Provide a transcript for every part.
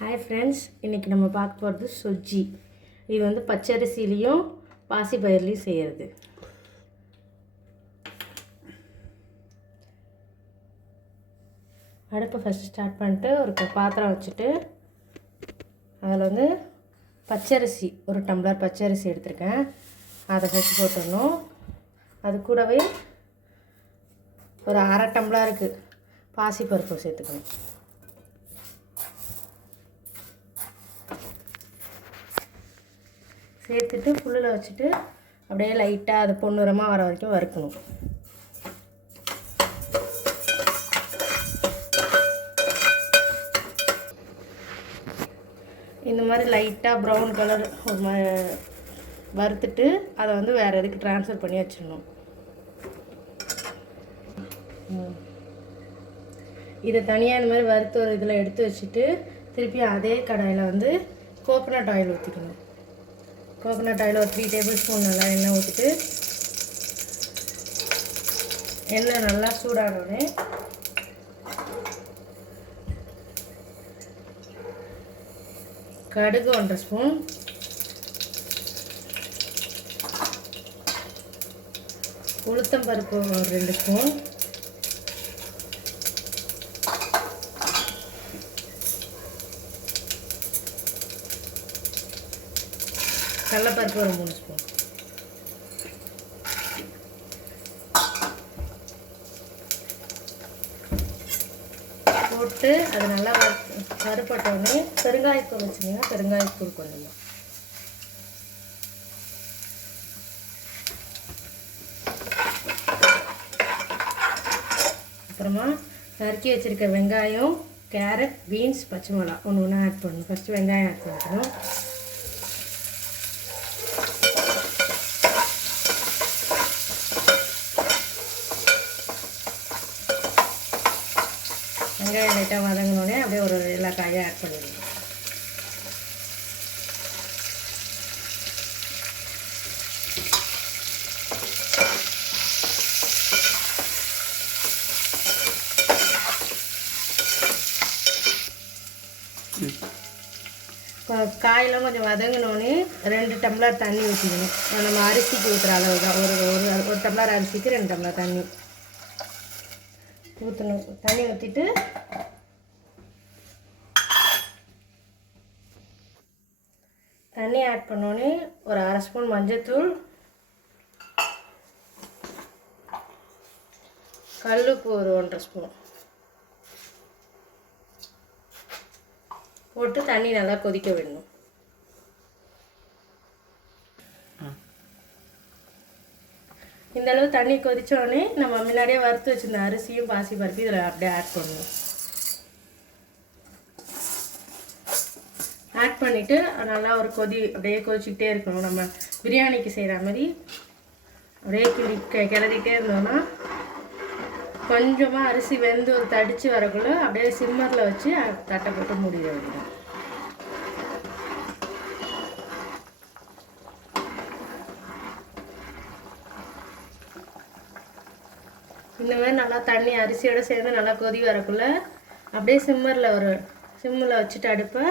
Hi friends, இன்றைக்கி நம்ம பார்க்க போகிறது சொஜ்ஜி. இது வந்து பச்சரிசிலையும் பாசிப்பயிர்லையும் செய்கிறது. அடுப்பை ஃபஸ்ட்டு ஸ்டார்ட் பண்ணிட்டு ஒரு பாத்திரம் வச்சுட்டு அதில் வந்து பச்சரிசி ஒரு டம்ளர் பச்சரிசி எடுத்திருக்கேன். அதை ஃபஸ்ட்டு போட்டுடணும். அது கூடவே ஒரு அரை டம்ளருக்கு பாசிப்பருப்பு சேர்த்துக்கணும். சேர்த்துட்டு ஃபுல்லில் வச்சுட்டு அப்படியே லைட்டாக அது பொன்னிறமாக வர வரைக்கும் வறுக்கணும். இந்த மாதிரி லைட்டாக ப்ரௌன் கலர் ஒரு மாதிரி வறுத்துட்டு அதை வந்து வேறு எதுக்கு ட்ரான்ஸ்ஃபர் பண்ணி வச்சிடணும். இதை தனியாக இந்த மாதிரி வறுத்து ஒரு இதில் எடுத்து வச்சுட்டு திருப்பி அதே கடாயில் வந்து கோகோனட் ஆயில் ஊற்றிக்கணும். கோகோனட் ஆயில் ஒரு 3 டேபிள் ஸ்பூன் நல்லா எண்ணெய் ஊற்றிட்டு எண்ணெய் நல்லா சூடானோடனே கடுகு 1.5 ஸ்பூன், உளுத்தம்பருப்பு ஒரு 2 ஸ்பூன், கடலைப்பருப்பு ஒரு 3 ஸ்பூன், போட்டு அது நல்லா வறுப்பட்டோடனே பெருங்காயத்தூள் வச்சுங்கன்னா பெருங்காயத்தூள் கொஞ்சம், அப்புறமா நறுக்கி வச்சுருக்க வெங்காயம், கேரட், பீன்ஸ், பச்சை மிளகா ஒன்று ஒன்றா ஆட் பண்ணணும். ஃபஸ்ட்டு வெங்காயம் ஆட் பண்ணிக்கணும். வெங்காயம் லைட்டாக வதங்கினோடனே அப்படியே ஒரு எல்லா காயும் ஆட் பண்ணிடுங்க. காயெல்லாம் கொஞ்சம் வதங்கினோடனே 2 டம்ளர் தண்ணி ஊற்றிக்கணும். நம்ம அரிசிக்கு ஊற்றுற அளவு தான். ஒரு டம்ளர் அரிசிக்கு 2 டம்ளர் தண்ணி ஊற்றணும். தண்ணி ஊற்றிட்டு தண்ணி ஆட் பண்ணோடனே ஒரு 1/2 ஸ்பூன் மஞ்சள்தூள், கல்லுப்பு ஒரு 1.5 ஸ்பூன் போட்டு தண்ணி நல்லா கொதிக்க விடணும். இந்த அளவு தண்ணி கொதித்தோடனே நம்ம முன்னாடியே வறுத்து வச்சுருந்த அரிசியும் பாசிப்பருப்பு இதில் அப்படியே ஆட் பண்ணணும். ஆட் பண்ணிவிட்டு நல்லா ஒரு அப்படியே கொதிச்சுக்கிட்டே இருக்கணும். நம்ம பிரியாணிக்கு செய்கிற மாதிரி அப்படியே கிளறிட்டே இருந்தோம்னா கொஞ்சமாக அரிசி வெந்து ஒரு தடித்து வரக்குள்ளே அப்படியே சிம்மரில் வச்சு தட்டை போட்டு மூடிட வேண்டியது. இந்த மாதிரி நல்லா தண்ணி அரிசியோடு சேர்ந்து நல்லா கொதி வரக்குள்ளே அப்படியே சிம்மில் வச்சுட்டு அடுப்பை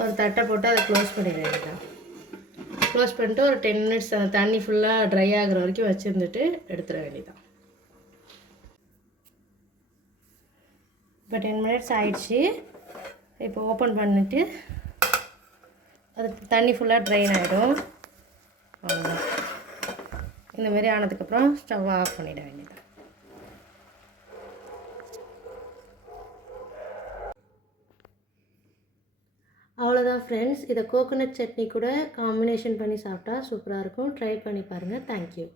ஒரு தட்டை போட்டு அதை க்ளோஸ் பண்ணிட வேண்டியதான். க்ளோஸ் பண்ணிட்டு ஒரு 10 மினிட்ஸ் அந்த தண்ணி ஃபுல்லாக ட்ரை ஆகிற வரைக்கும் வச்சுருந்துட்டு எடுத்துட வேண்டியதான். இப்போ 10 மினிட்ஸ் ஆயிடுச்சு. இப்போ ஓப்பன் பண்ணிவிட்டு அது தண்ணி ஃபுல்லாக ட்ரைன் ஆகிடும். அவ்வளோதான். இந்தமாரி ஆனதுக்கப்புறம் ஸ்டவ் ஆஃப் பண்ணிட வேண்டியதான். அவ்வளோதான் ஃப்ரெண்ட்ஸ். இதை கோகோனட் சட்னி கூட காம்பினேஷன் பண்ணி சாப்பிட்டா சூப்பராக இருக்கும். ட்ரை பண்ணி பாருங்கள். தேங்க்யூ.